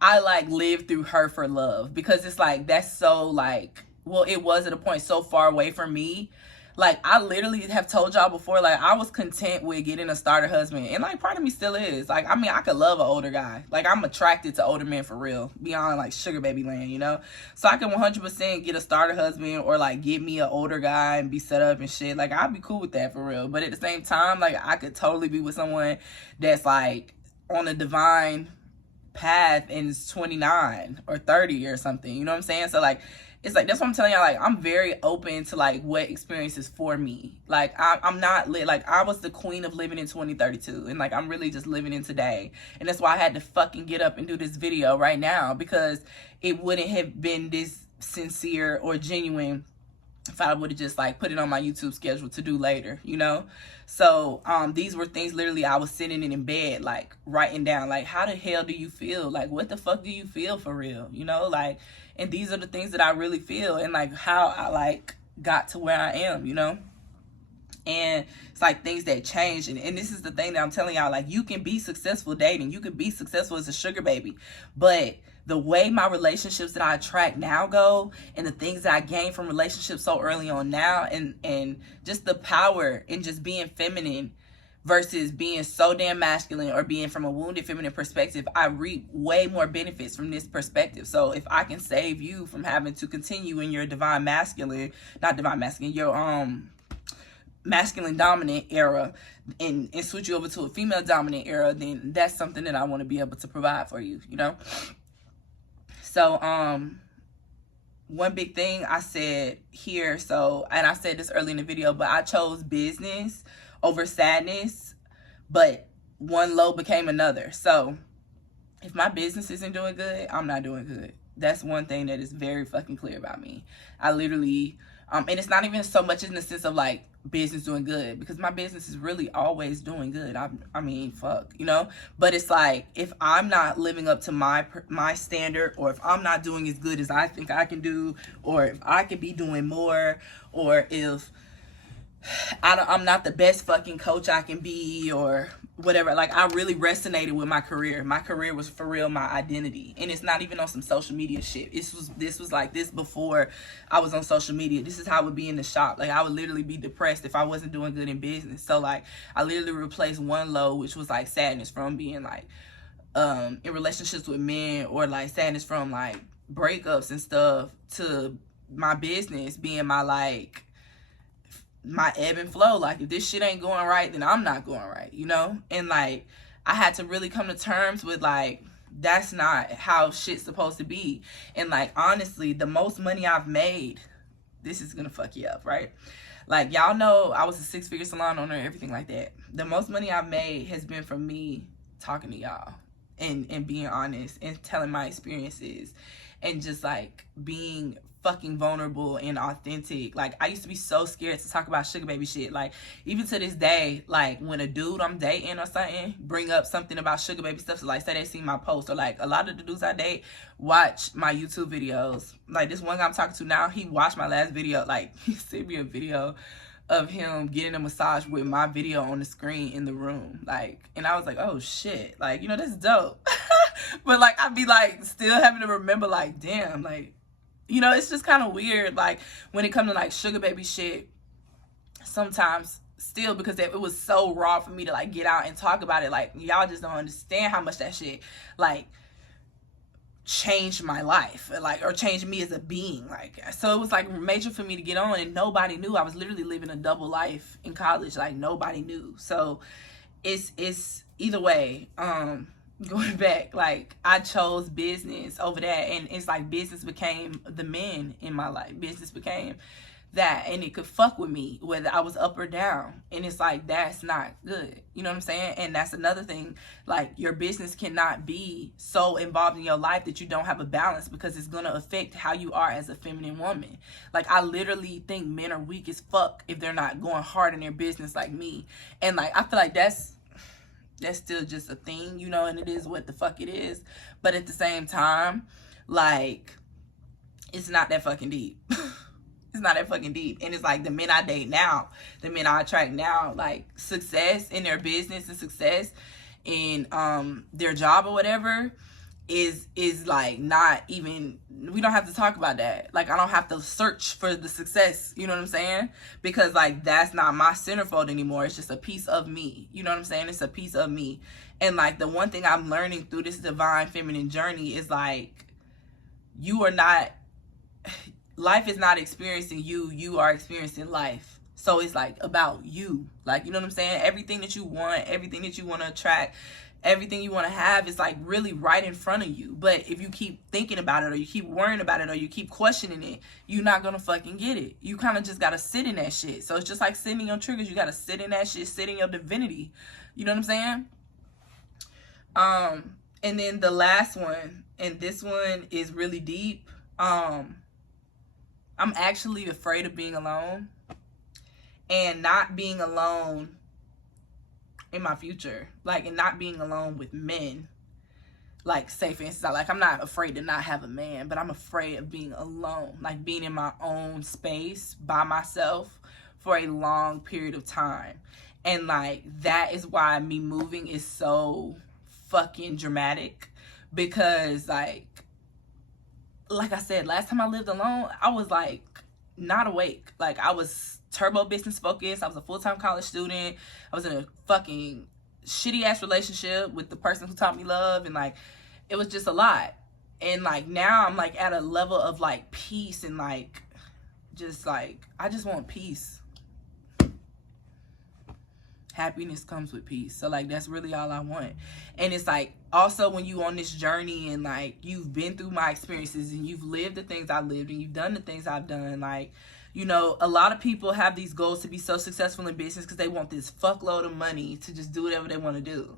I like live through her for love, because it's like, that's so like, well, it was at a point so far away from me. Like, I literally have told y'all before, like, I was content with getting a starter husband, and like, part of me still is. Like, I mean, I could love an older guy. Like, I'm attracted to older men for real, beyond like sugar baby land, you know. So I can 100% get a starter husband, or like get me an older guy and be set up and shit. Like, I'd be cool with that for real. But at the same time, like, I could totally be with someone that's like on a divine path and is 29 or 30 or something, you know what I'm saying? So like, it's like, that's what I'm telling y'all. Like, I'm very open to like what experiences for me. Like, I'm not like, I was the queen of living in 2032, and like, I'm really just living in today. And that's why I had to fucking get up and do this video right now, because it wouldn't have been this sincere or genuine if I would have just like put it on my YouTube schedule to do later, you know. So these were things literally I was sitting in bed, like writing down, like, how the hell do you feel? Like, what the fuck do you feel for real, you know? Like, and these are the things that I really feel, and like how I like got to where I am, you know. And it's like things that change. And this is the thing that I'm telling y'all, like, you can be successful dating, you can be successful as a sugar baby, but the way my relationships that I attract now go, and the things that I gain from relationships so early on now, and just the power in just being feminine versus being so damn masculine, or being from a wounded feminine perspective, I reap way more benefits from this perspective. So if I can save you from having to continue in your divine masculine, not divine masculine, your masculine dominant era, and switch you over to a female dominant era, then that's something that I want to be able to provide for you, you know. So one big thing I said here, so, and I said this early in the video, but I chose business over sadness, but one low became another. So if my business isn't doing good, I'm not doing good. That's one thing that is very fucking clear about me. I literally, and it's not even so much in the sense of like business doing good, because my business is really always doing good. I mean, fuck, you know. But it's like, if I'm not living up to my standard, or if I'm not doing as good as I think I can do, or if I could be doing more, or if I'm not the best fucking coach I can be, or whatever. Like, I really resonated with my career. My career was for real my identity, and it's not even on some social media shit. This was like this before I was on social media. This is how I would be in the shop. Like, I would literally be depressed if I wasn't doing good in business. So like, I literally replaced one low, which was like sadness from being like in relationships with men, or like sadness from like breakups and stuff, to my business being my like my ebb and flow. Like, if this shit ain't going right, then I'm not going right, you know? And like, I had to really come to terms with like, that's not how shit's supposed to be. And like, honestly, the most money I've made, this is gonna fuck you up, right? Like, y'all know I was a 6-figure salon owner, everything like that. The most money I've made has been from me talking to y'all and being honest and telling my experiences and just like being fucking vulnerable and authentic. Like, I used to be so scared to talk about sugar baby shit. Like, even to this day, like, when a dude I'm dating or something bring up something about sugar baby stuff, so like, say they see my post, or like, a lot of the dudes I date watch my YouTube videos. Like, this one guy I'm talking to now, he watched my last video. Like, he sent me a video of him getting a massage with my video on the screen in the room. Like, and I was like, oh shit, like, you know, that's dope. But like, I'd be like still having to remember, like, damn, like, you know, it's just kind of weird, like, when it comes to like sugar baby shit sometimes still, because it was so raw for me to like get out and talk about it. Like, y'all just don't understand how much that shit like changed my life, like, or changed me as a being. Like, so it was like major for me to get on, and nobody knew. I was literally living a double life in college. Like, nobody knew. So it's either way, going back, like, I chose business over that, and it's like business became the men in my life. Business became that, and it could fuck with me whether I was up or down, and it's like, that's not good, you know what I'm saying? And that's another thing, like, your business cannot be so involved in your life that you don't have a balance, because it's gonna affect how you are as a feminine woman. Like, I literally think men are weak as fuck if they're not going hard in their business like me. And like, I feel like that's still just a thing, you know, and it is what the fuck it is. But at the same time, like, it's not that fucking deep. It's not that fucking deep. And it's like, the men I date now, the men I attract now, like, success in their business and success in their job or whatever is like not even, we don't have to talk about that. Like, I don't have to search for the success, you know what I'm saying? Because like, that's not my centerfold anymore. It's just a piece of me, you know what I'm saying? It's a piece of me. And like, the one thing I'm learning through this divine feminine journey is like, you are not, life is not experiencing you, you are experiencing life. So it's like about you, like, you know what I'm saying? Everything that you want, everything that you want to attract, everything you want to have is like really right in front of you. But if you keep thinking about it, or you keep worrying about it, or you keep questioning it, you're not gonna fucking get it. You kind of just gotta sit in that shit. So it's just like sitting in your triggers. You gotta sit in that shit, sit in your divinity. You know what I'm saying? And then the last one, and this one is really deep. I'm actually afraid of being alone, and not being alone in my future, like, and not being alone with men. Like, say for instance, like, I'm not afraid to not have a man, but I'm afraid of being alone, like being in my own space by myself for a long period of time. And like, that is why me moving is so fucking dramatic, because like I said, last time I lived alone, I was like not awake. Like, I was turbo business focused. I was a full-time college student. I was in a fucking shitty ass relationship with the person who taught me love, and like, it was just a lot. And like, now I'm like at a level of like peace, and like, just like, I just want peace. Happiness comes with peace. So like, that's really all I want. And it's like, also when you on this journey, and like, you've been through my experiences, and you've lived the things I've lived, and you've done the things I've done, like, you know, a lot of people have these goals to be so successful in business because they want this fuckload of money to just do whatever they want to do.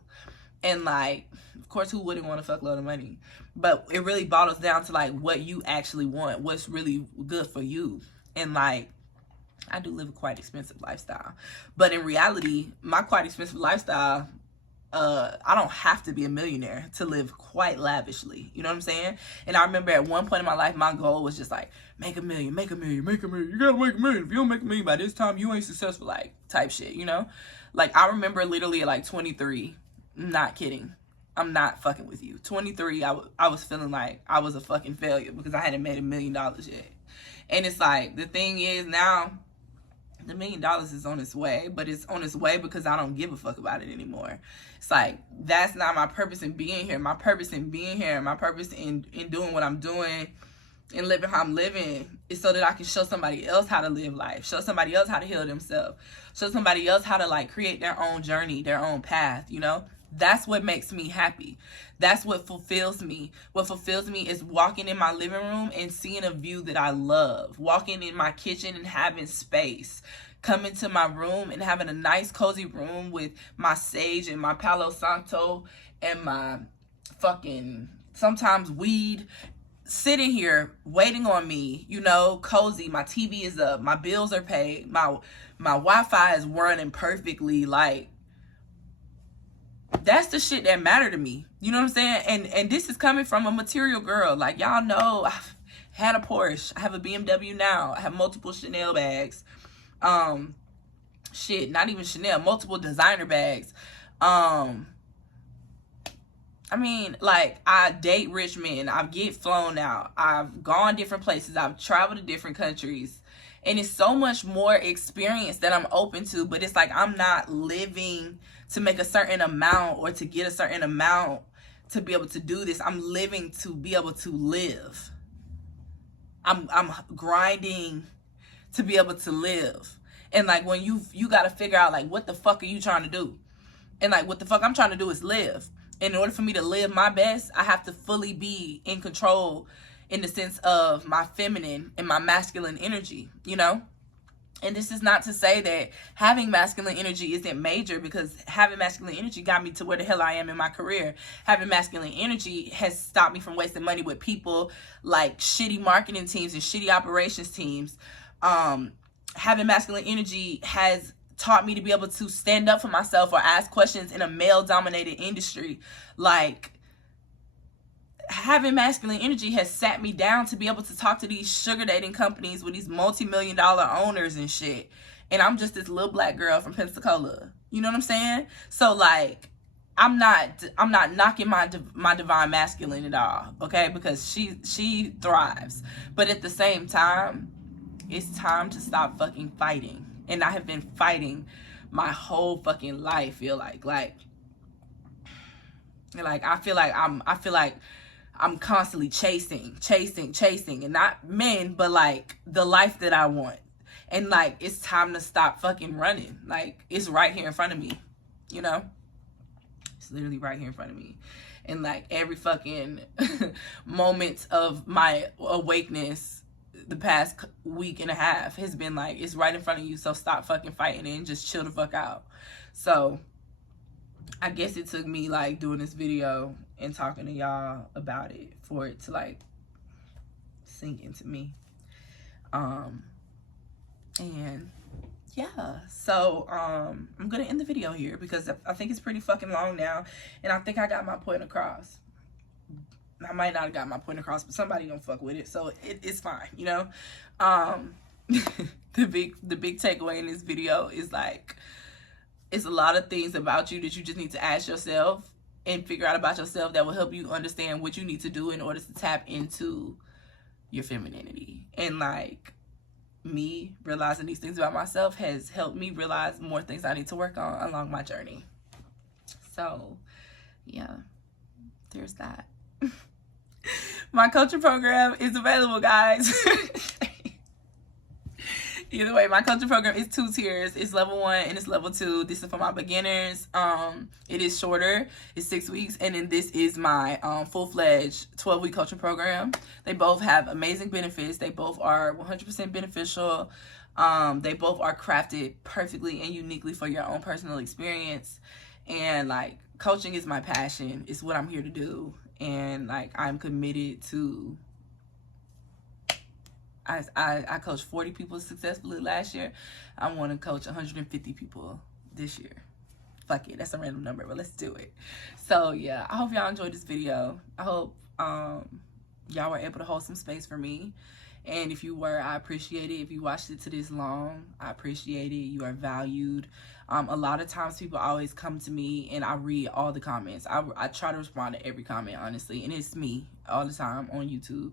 And like, of course, who wouldn't want a fuckload of money? But it really boils down to like what you actually want, what's really good for you. And like, I do live a quite expensive lifestyle, but in reality, my quite expensive lifestyle, I don't have to be a millionaire to live quite lavishly. You know what I'm saying? And I remember at one point in my life, my goal was just like, make a million, make a million, make a million. You gotta make a million. If you don't make a million by this time, you ain't successful, like, type shit, you know? Like, I remember literally at like 23, not kidding, I'm not fucking with you, 23, I was feeling like I was a fucking failure because I hadn't made $1 million yet. And it's like, the thing is now, the $1 million is on its way, but it's on its way because I don't give a fuck about it anymore. It's like, that's not my purpose in being here. My purpose in being here, my purpose in doing what I'm doing and living how I'm living is so that I can show somebody else how to live life, show somebody else how to heal themselves, show somebody else how to like create their own journey, their own path, you know? That's what makes me happy. That's what fulfills me. What fulfills me is walking in my living room and seeing a view that I love. Walking in my kitchen and having space. Coming to my room and having a nice cozy room with my sage and my Palo Santo and my fucking sometimes weed. Sitting here waiting on me, you know, cozy. My TV is up. My bills are paid. My Wi-Fi is running perfectly. Like, that's the shit that matter to me. You know what I'm saying? And this is coming from a material girl. Like, y'all know, I've had a Porsche. I have a BMW now. I have multiple Chanel bags. Shit, not even Chanel. Multiple designer bags. I mean, like, I date rich men. I get flown out. I've gone different places. I've traveled to different countries. And it's so much more experience that I'm open to. But it's like, I'm not living to make a certain amount or to get a certain amount to be able to do this. I'm living to be able to live. I'm grinding to be able to live. And like, when you got to figure out, like, what the fuck are you trying to do? And like, what the fuck I'm trying to do is live. In order for me to live my best, I have to fully be in control in the sense of my feminine and my masculine energy, you know? And this is not to say that having masculine energy isn't major, because having masculine energy got me to where the hell I am in my career. Having masculine energy has stopped me from wasting money with people like shitty marketing teams and shitty operations teams. Having masculine energy has taught me to be able to stand up for myself or ask questions in a male-dominated industry. Like, having masculine energy has sat me down to be able to talk to these sugar dating companies with these multi-million-dollar owners and shit. And I'm just this little black girl from Pensacola. You know what I'm saying? So like, I'm not knocking my divine masculine at all, okay? Because she thrives. But at the same time, it's time to stop fucking fighting. And I have been fighting my whole fucking life, feel like I feel like I'm constantly chasing, and not men, but like the life that I want. And like, it's time to stop fucking running. Like, it's right here in front of me, you know? It's literally right here in front of me. And like, every fucking moment of my awakeness the past week and a half has been like, it's right in front of you, so stop fucking fighting and just chill the fuck out. So I guess it took me like doing this video and talking to y'all about it for it to like sink into me. And yeah, so I'm gonna end the video here because I think it's pretty fucking long now, and I think I got my point across. I might not have got my point across, but somebody gonna fuck with it, so it's fine, you know. The big takeaway in this video is like, it's a lot of things about you that you just need to ask yourself and figure out about yourself that will help you understand what you need to do in order to tap into your femininity. And like, me realizing these things about myself has helped me realize more things I need to work on along my journey. So yeah, there's that. My coaching program is available, guys. Either way, my coaching program is 2 tiers. It's level 1 and it's level 2. This is for my beginners. It is shorter. It's 6 weeks. And then this is my full-fledged 12-week coaching program. They both have amazing benefits. They both are 100% beneficial. They both are crafted perfectly and uniquely for your own personal experience. And like, coaching is my passion. It's what I'm here to do. And like, I'm committed to, I coached 40 people successfully last year. I want to coach 150 people this year. Fuck it, that's a random number, but let's do it. So yeah, I hope y'all enjoyed this video. I hope y'all were able to hold some space for me. And if you were, I appreciate it. If you watched it to this long, I appreciate it. You are valued. A lot of times people always come to me and I read all the comments. I try to respond to every comment, honestly. And it's me all the time on YouTube.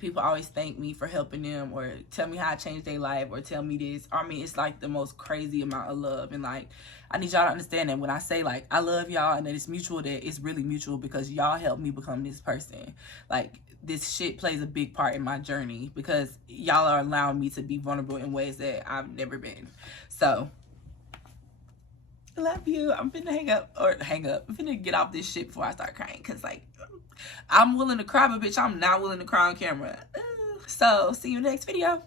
People always thank me for helping them, or tell me how I changed their life, or tell me this. I mean, it's like the most crazy amount of love. And like, I need y'all to understand that when I say like I love y'all and that it's mutual, that it's really mutual, because y'all helped me become this person. Like, this shit plays a big part in my journey because y'all are allowing me to be vulnerable in ways that I've never been. So I love you. I'm finna hang up. I'm finna get off this shit before I start crying, because like, I'm willing to cry, but bitch, I'm not willing to cry on camera. So see you in the next video.